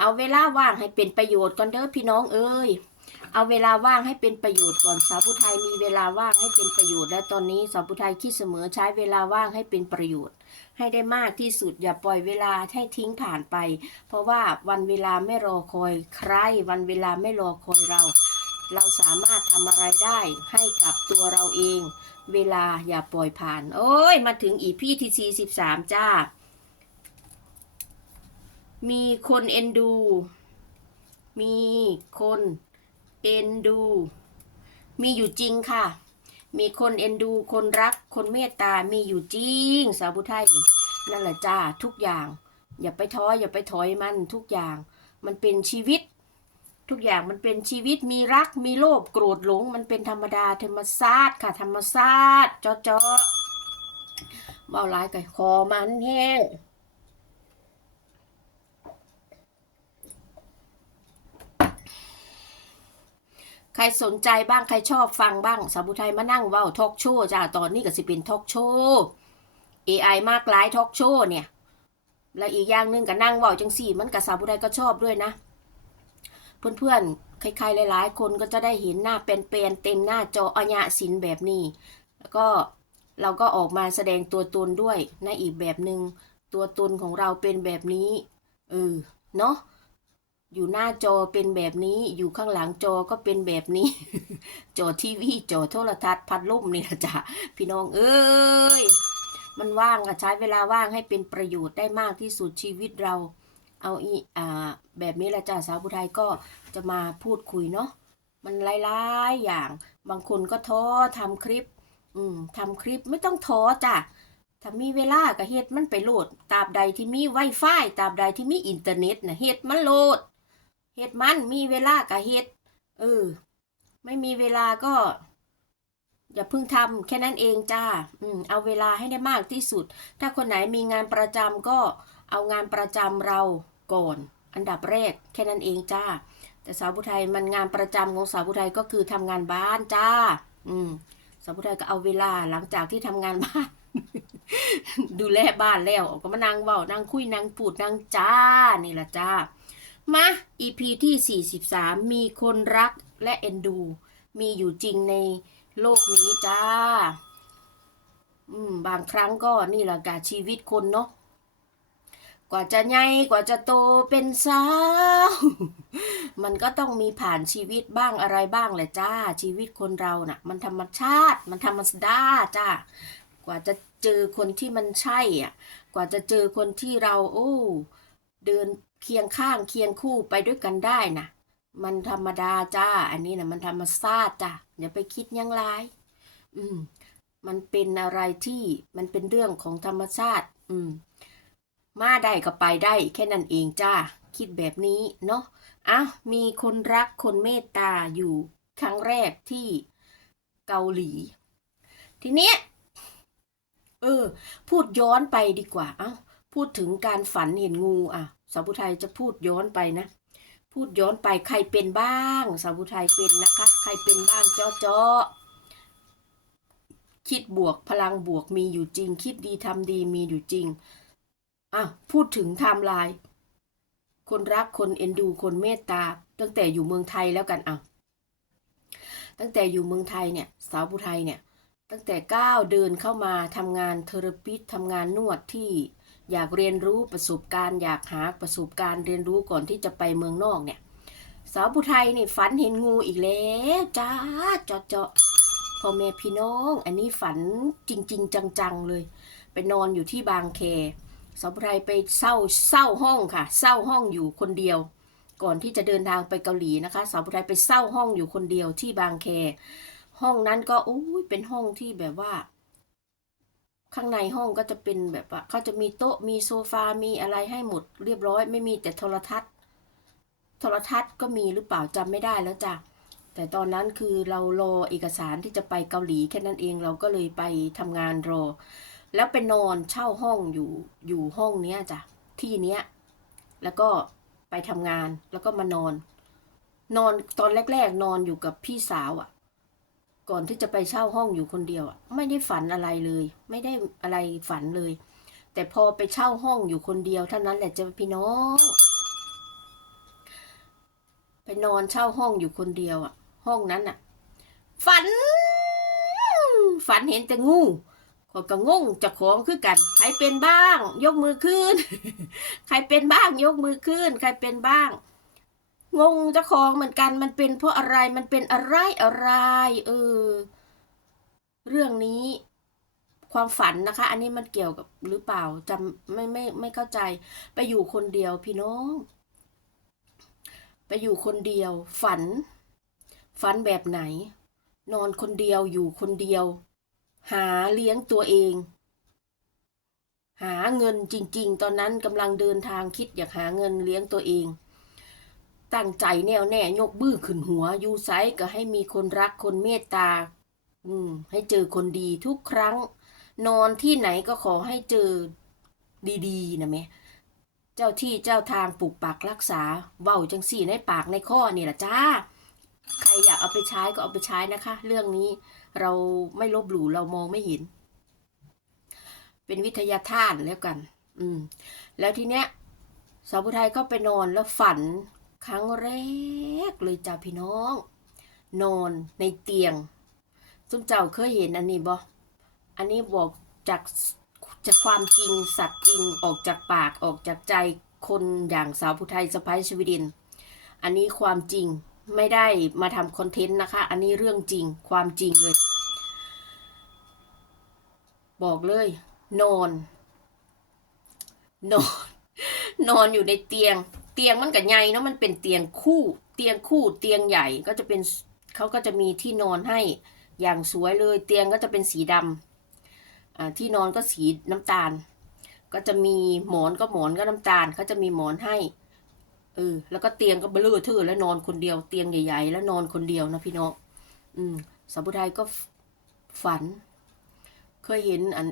เอาเวลาว่างให้เป็นประโยชน์ก่อนเด้อพี่น้องเอ้ย เอาเวลาว่างให้เป็นประโยชน์ก่อนสาวผู้ไทยมีเวลาว่างให้เป็นประโยชน์ และตอนนี้สาวผู้ไทยคิดเสมอใช้เวลาว่างให้เป็นประโยชน์ ให้ได้มากที่สุดอย่าปล่อยเวลาให้ทิ้งผ่านไป เพราะว่าวันเวลาไม่รอคอยใคร วันเวลาไม่รอคอยเรา เราสามารถทำอะไรได้ให้กับตัวเราเอง เวลาอย่าปล่อยผ่าน โอ้ย มาถึงอีพีที่สี่สิบสามจ้า มีคนเอ็นดู มีคนเอ็นดู มีอยู่จริงค่ะ มีคนเอ็นดู คนรัก คนเมตตา มีอยู่จริง สาวผู้ไทยนั่นแหละจ้าทุกอย่าง อย่าไปท้ออย่าไปถอยมันทุกอย่าง มันเป็นชีวิต ทุกอย่างมันเป็นชีวิต มีรัก มีโลภ โกรธหลง มันเป็นธรรมดาธรรมชาติค่ะ ธรรมชาติเจาะเจาะเบาหลายกับคอมันแห้ง รสนใจบ้างใครชอบฟังบ้างสาวุไทยมานั่งเว้าทอกโชว์จ้าตอนนี้ก็สิเป็นทอกโชว์ AI มากหลายทอกโชว์เนี่ย และอีกอย่างหนึงก็นั่งเว้าจังสี่มันกับสาวุไทยก็ชอบด้วยนะ เพื่อนๆใครๆหลาย ๆ คนก็จะได้เห็นหน้าเป็นๆเต็มหน้าจออัญญะศิลป์แบบนี้ แล้วก็เราก็ออกมาแสดงตัวตนด้วยในอีกแบบหนึง่งตัวตนของเราเป็นแบบนี้เออเนาะ อยู่หน้าจอเป็นแบบนี้อยู่ข้างหลังจอก็เป็นแบบนี้ จอทีวีจอโทรทัศน์พัดลมนี่นะจ๊ะพี่น้องเอ้ยมันว่างอะใช้เวลาว่างให้เป็นประโยชน์ได้มากที่สุดชีวิตเรา เอาอีอ่าแบบนี้ละจ้ะสาวผู้ไทยก็จะมาพูดคุยเนาะมันหลายๆอย่าง บางคนก็ท้อทำคลิป อืมทำคลิปไม่ต้องท้อจ้ะถ้ามีเวลาก็เฮ็ดมันไปโหลดตราบใดที่มีไวไฟตราบใดที่มีอินเทอร์เน็ตนะเฮ็ดมันโหลด เฮ็ดมันมีเวลาก็เฮ็ดเออ ไม่มีเวลาก็ อย่าเพิ่งทำแค่นั้นเองจ้า อืม เอาเวลาให้ได้มากที่สุด ถ้าคนไหนมีงานประจำก็เอางานประจำเราก่อน อันดับแรกแค่นั้นเองจ้า แต่สาวผู้ไทยมันงานประจำของสาวผู้ไทยก็คือทำงานบ้านจ้า อืม สาวผู้ไทยก็เอาเวลาหลังจากที่ทำงานบ้าน ดูแลบ้านแล้วก็มานั่งเว้านั่งคุยนั่งพูดนั่งจ้านี่แหละจ้า มา EP ที่ 43 มีคนรักและเอ็นดู มีอยู่จริงในโลกนี้จ้า อืม บางครั้งก็นี่แหละกาชีวิตคนเนาะ กว่าจะใหญ่กว่าจะโตเป็นสาว มันก็ต้องมีผ่านชีวิตบ้างอะไรบ้างแหละจ้า ชีวิตคนเราน่ะ มันธรรมชาติ มันธรรมดาจ้า กว่าจะเจอคนที่มันใช่อะ กว่าจะเจอคนที่เรา โอ้ เดิน เคียงข้างเคียงคู่ไปด้วยกันได้นะมันธรรมดาจ้า อันนี้นะมันธรรมชาติจ้าอย่าไปคิดยังไรอืม มันเป็นอะไรที่มันเป็นเรื่องของธรรมชาติ อืม มาได้ก็ไปได้ แค่นั้นเองจ้า คิดแบบนี้เนาะอะมีคนรักคนเมตตาอยู่ครั้งแรกที่เกาหลี ทีเนี้ยเออ พูดย้อนไปดีกว่า เอ้า พูดถึงการฝันเห็นงูอะสาวผู้ไทยจะพูดย้อนไปนะ พูดย้อนไปใครเป็นบ้างสาวผู้ไทยเป็นนะคะ ใครเป็นบ้างเจาะเจาะคิดบวกพลังบวกมีอยู่จริง คิดดีทำดีมีอยู่จริงอะพูดถึงไทม์ไลน์คนรักคนเอ็นดูคนเมตตา ตั้งแต่อยู่เมืองไทยแล้วกันอะตั้งแต่อยู่เมืองไทยเนี่ย สาวผู้ไทยเนี่ย ตั้งแต่ก้าวเดินเข้ามาทำงานเทอราปิสทำงานนวดที่ อยากเรียนรู้ประสบการณ์ อยากหาประสบการณ์เรียนรู้ก่อนที่จะไปเมืองนอกเนี่ย สาวผู้ไทยนี่ฝันเห็นงูอีกแล้วจ้าเจาะเจาะพ่อแม่พี่น้อง อันนี้ฝันจริง ๆ จังๆเลย ไปนอนอยู่ที่บางแคสาวผู้ไทยไปเศร้าเศร้าห้องค่ะ เศร้าห้องอยู่คนเดียว ก่อนที่จะเดินทางไปเกาหลีนะคะ สาวผู้ไทยไปเศร้าห้องอยู่คนเดียวที่บางแค ห้องนั้นก็อุ้ยเป็นห้องที่แบบว่า ข้างในห้องก็จะเป็นแบบว่าเขาจะมีโต๊ะมีโซฟา มีอะไรให้หมด เรียบร้อย ไม่มีแต่โทรทัศน์ โทรทัศน์ก็มีหรือเปล่าจำไม่ได้แล้วจ้ะ แต่ตอนนั้นคือเรารอเอกสารที่จะไปเกาหลีแค่นั้นเองเราก็เลยไปทำงานรอ แล้วไปนอนเช่าห้องอยู่อยู่ห้องเนี้ยจ้ะที่เนี้ย แล้วก็ไปทำงานแล้วก็มานอน นอนตอนแรก ๆ นอนอยู่กับพี่สาวอะ ก่อนที่จะไปเช่าห้องอยู่คนเดียวอะไม่ได้ฝันอะไรเลย ไม่ได้อะไรฝันเลย แต่พอไปเช่าห้องอยู่คนเดียวเท่านั้นแหละจะพี่น้อง ไปนอนเช่าห้องอยู่คนเดียวอะห้องนั้นอะฝัน ฝันเห็นแต่งูก็ก็งงจะของคือกัน ใครเป็นบ้าง ยกมือขึ้น ใครเป็นบ้างยกมือขึ้น ใครเป็นบ้าง งงเจ้าของเหมือนกันมันเป็นเพราะอะไรมันเป็นอะไรอะไรเออ เรื่องนี้ความฝันนะคะ อันนี้มันเกี่ยวกับหรือเปล่าจำไม่ไม่ไม่เข้าใจ ไปอยู่คนเดียวพี่น้อง ไปอยู่คนเดียว ฝัน ฝันแบบไหน นอนคนเดียวอยู่คนเดียว หาเลี้ยงตัวเอง หาเงินจริง ๆ ตอนนั้นกำลังเดินทางคิดอยากหาเงินเลี้ยงตัวเอง ตั้งใจแน่วแน่ยกบื้อขึ้นหัวยูไซก็ให้มีคนรักคนเมตตา อืม ให้เจอคนดีทุกครั้ง นอนที่ไหนก็ขอให้เจอดีๆนะแม่เจ้าที่เจ้าทางปลูกปักรักษาเว้าจังสี่ในปากในข้อนี่แหละจ้า ใครอยากเอาไปใช้ก็เอาไปใช้นะคะ เรื่องนี้เราไม่ลบหลู่เรามองไม่เห็น เป็นวิทยาทานแล้วกัน อืม แล้วทีเนี้ยสาวผู้ไทยก็ไปนอนแล้วฝัน ครั้งแรกเลยจ้าพี่น้อง นอนในเตียงซุมเจ้าเคยเห็นอันนี้บ่อันนี้บอกจากจากความจริงสัตว์จริงออกจากปากออกจากใจคนอย่างสาวผู้ไทยสะพ้ายชวิดิน อันนี้ความจริงไม่ได้มาทำคอนเทนต์นะคะ อันนี้เรื่องจริงความจริงเลย บอกเลย นอน นอน นอนอยู่ในเตียง ตียงมันกับใหญ่เนาะมันเป็นเตียงคู่ เตียงคู่เตียงใหญ่ก็จะเป็นเขาก็จะมีที่นอนให้อย่างสวยเลย เตียงก็จะเป็นสีดำอ่าที่นอนก็สีน้ำตาล ก็จะมีหมอนก็หมอนก็น้ำตาลเขาจะมีหมอนให้เออแล้วก็เตียงก็เบลือทื่อแล้วนอนคนเดียว เตียงใหญ่ ๆ แล้วนอนคนเดียวนะพี่น้องอืมสาวผู้ไทยก็ฝัน เคยเห็นอัน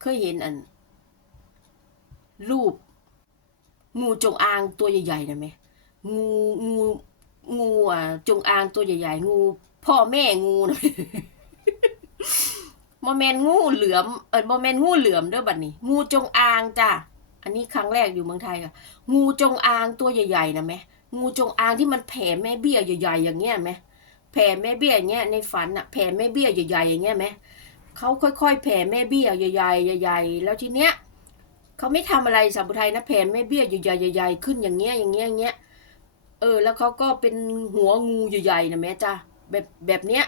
เคยเห็นอัน รูป งูจงอางตัวใหญ่ๆนะไหมงูงูงูอะจงอางตัวใหญ่ๆ งูพ่อแม่งูนะโมเมนงูเหลือมเออโมเมนงูเหลือมเด้อบัดนี้ งูจงอางจ้ะอันนี้ครั้งแรกอยู่เมืองไทยอะงูจงอางตัวใหญ่ๆนะไหมงูจงอางที่มันแผ่แม่เบี้ยใหญ่ๆอย่างเงี้ยไหมแผ่แม่เบี้ยอย่างเงี้ยในฝันอะแผ่แม่เบี้ยใหญ่ๆอย่างเงี้ยไหมเขาค่อยๆแผ่แม่เบี้ยใหญ่ๆใหญ่ๆแล้วทีเนี้ย เขาไม่ทำอะไรสาวไทยนะแผ่แม่เบี้ยใหญ่ๆใหญ่ๆขึ้นอย่างเงี้ยอย่างเงี้ยอย่างเงี้ยเออ แล้วเขาก็เป็นหัวงูใหญ่ๆนะแม่จ้าแบบแบบเนี้ย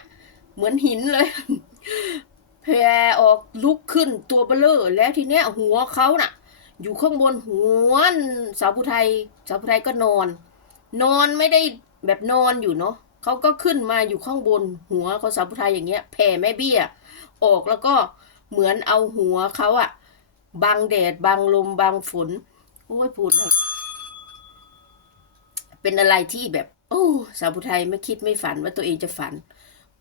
เหมือนหินเลยแผ่ออกลุกขึ้นตัวเบลอแล้วทีเนี้ย หัวเขาน่ะ อยู่ข้างบนหัวสาวผู้ไทยสาวผู้ไทยก็นอน นอนไม่ได้แบบนอนอยู่เนาะเขาก็ขึ้นมาอยู่ข้างบนหัวของสาวผู้ไทยอย่างเงี้ยแผ่แม่เบี้ย ออกแล้วก็เหมือนเอาหัวเขาอะ บังแดด บังลม บังฝน โอ้ยพูดแล้วเป็นอะไรที่แบบ โอ้สาวผู้ไทยไม่คิดไม่ฝันว่าตัวเองจะฝัน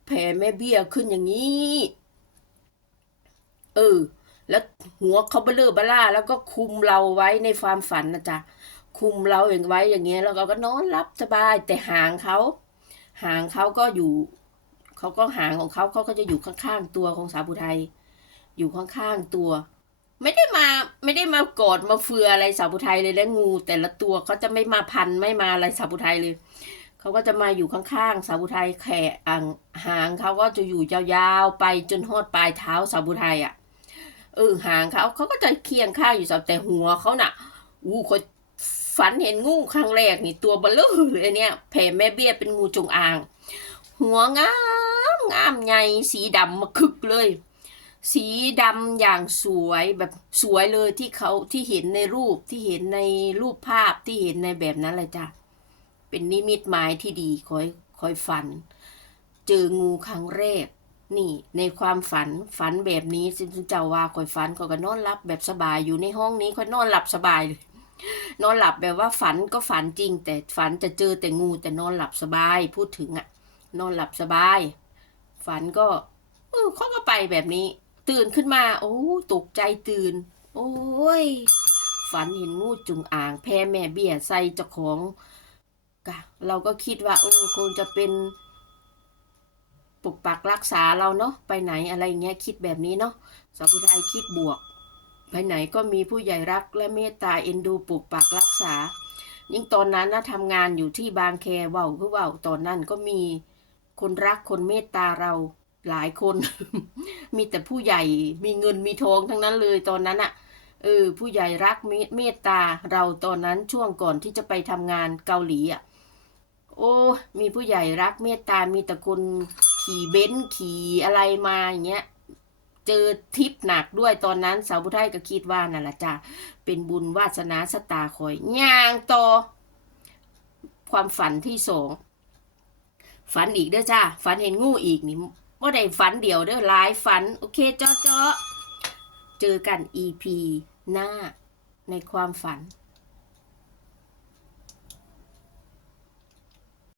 แผ่แม่เบี้ยขึ้นอย่างนี้ เออ แล้วหัวเขาเบลอเบล่า แล้วก็คุมเราไว้ในความฝันนะจ๊ะ คุมเราอย่างไว้อย่างเงี้ย แล้วเราก็นอนรับสบาย แต่หางเขาหางเขาก็อยู่เขาก็หางของเขาเขาก็จะอยู่ข้างๆตัวของสาวผู้ไทย อยู่ข้างๆตัว ไม่ได้มาไม่ได้มากอดมาเฟืออะไรสาวผู้ไทยเลยและงู แต่ละตัวเขาจะไม่มาพันไม่มาอะไรสาวผู้ไทยเลยเขาก็จะมาอยู่ข้างๆสาวผู้ไทยแขะอ่างหางเขาก็จะอยู่ยาวๆไปจนหอดปลายเท้าสาวผู้ไทยอะเออหางเขาเขาก็จะเคียงข้างอยู่สับแต่หัวเขาน่ะอู้คนฝันเห็นงูครั้งแรกนี่ตัวเบลอเลยเนี่ยแผ่แม่เบี้ยเป็นงูจงอาง หัวงามงามใหญ่สีดำมาคึกเลย สีดำอย่างสวยแบบสวยเลยที่เขาที่เห็นในรูปที่เห็นในรูปภาพที่เห็นในแบบนั้นเลยจ้ะ เป็นนิมิตหมายที่ดีคอยคอยฝัน เจองูครั้งแรก นี่ ในความฝันฝันแบบนี้ซึ่งเจ้าว่าคอยฝันคอยก็นอนหลับแบบสบายอยู่ในห้องนี้คอยนอนหลับสบายเลยนอนหลับแบบว่าฝันก็ฝันจริง แต่ฝันจะเจอแต่งูแต่นอนหลับสบายพูดถึงอะนอนหลับสบาย ฝันก็เออเขาก็ไปแบบนี้ ตื่นขึ้นมา โอ้ตกใจตื่น โอ้ย ฝันเห็นงูจุงอ่างแพ้แม่เบี้ยใส่เจ้าของกะเราก็คิดว่าโอ้คงจะเป็นปกปักรักษาเราเนาะไปไหนอะไรเงี้ยคิดแบบนี้เนาะสาวผู้ไทยคิดบวก ไปไหนก็มีผู้ใหญ่รักและเมตตาเอ็นดูปกปักรักษา ยิ่งตอนนั้นนะทำงานอยู่ที่บางแคเว้าคือเว้าตอนนั้นก็มีคนรักคนเมตตาเรา หลายคน มีแต่ผู้ใหญ่มีเงินมีทองทั้งนั้นเลยตอนนั้นอะเออ ผู้ใหญ่รักเมตตาเราตอนนั้นช่วงก่อนที่จะไปทำงานเกาหลีอะโอ้มีผู้ใหญ่รักเมตตามีแต่คนขี่เบนซ์ขี่อะไรมาอย่างเงี้ยเจอทริปหนักด้วยตอนนั้นสาวผู้ไทยก็คิดว่านั่นแหละจ้ะเป็นบุญวาสนาสตาคอยย่างต่อความฝันที่สองฝันอีกเด้อจ้าฝันเห็นงูอีกนี่ ว่าได้ฝันเดียวเด้อหลายฝัน โอเคเจาะเจาะเจอกัน EP หน้าในความฝัน